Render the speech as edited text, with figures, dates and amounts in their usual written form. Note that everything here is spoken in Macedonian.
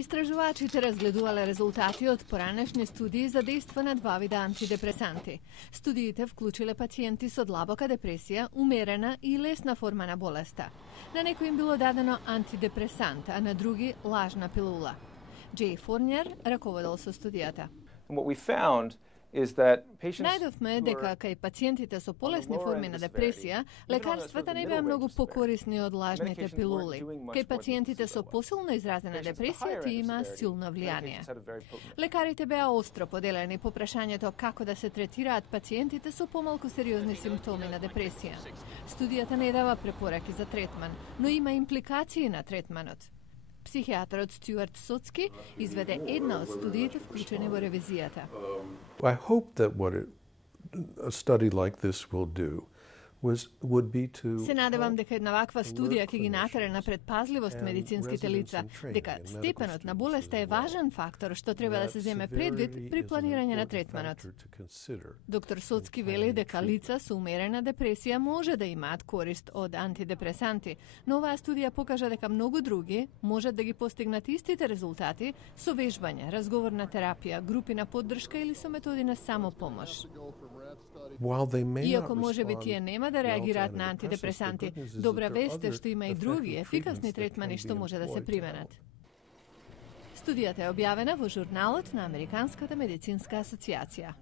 Истражувачите разгледувале резултати од поранешни студии за дејство на два вида антидепресанти. Студиите вклучиле пациенти со длабока депресија, умерена и лесна форма на болеста. На некои им било дадено антидепресант, а на други лажна пилула. Джей Форнер раководел со студијата. Најдовме дека кај пациентите со полесни форми на депресија, лекарствата не беа многу покорисни од лажните пилули. Кај пациентите со посилно изразена депресија тие има силно влијание. Лекарите беа остро поделени по прашањето како да се третираат пациентите со помалку сериозни симптоми на депресија. Студијата не дава препораки за третман, но има импликации на третманот. Психијатарот Стюарт Соцки изведе една од студиите вклучени во ревизијата. I hope that what a study like this will do would be to Се надевам дека една ваква студија ќе ги натера на предпазливост медицинските лица, дека степенот на болеста е важен фактор што треба да се земе предвид при планирање на третманот. Доктор Соцки вели дека лица со умерена депресија може да имаат корист од антидепресанти, но оваа студија покажа дека многу други можат да ги постигнат истите резултати со вежбање, разговорна терапија, групи на поддршка или со методи на самопомош. Иако можеби тие нема да реагираат на антидепресанти, добра вест е што има и други ефикасни третмани што може да се применат. Студијата е објавена во журналот на Американската медицинска асоцијација.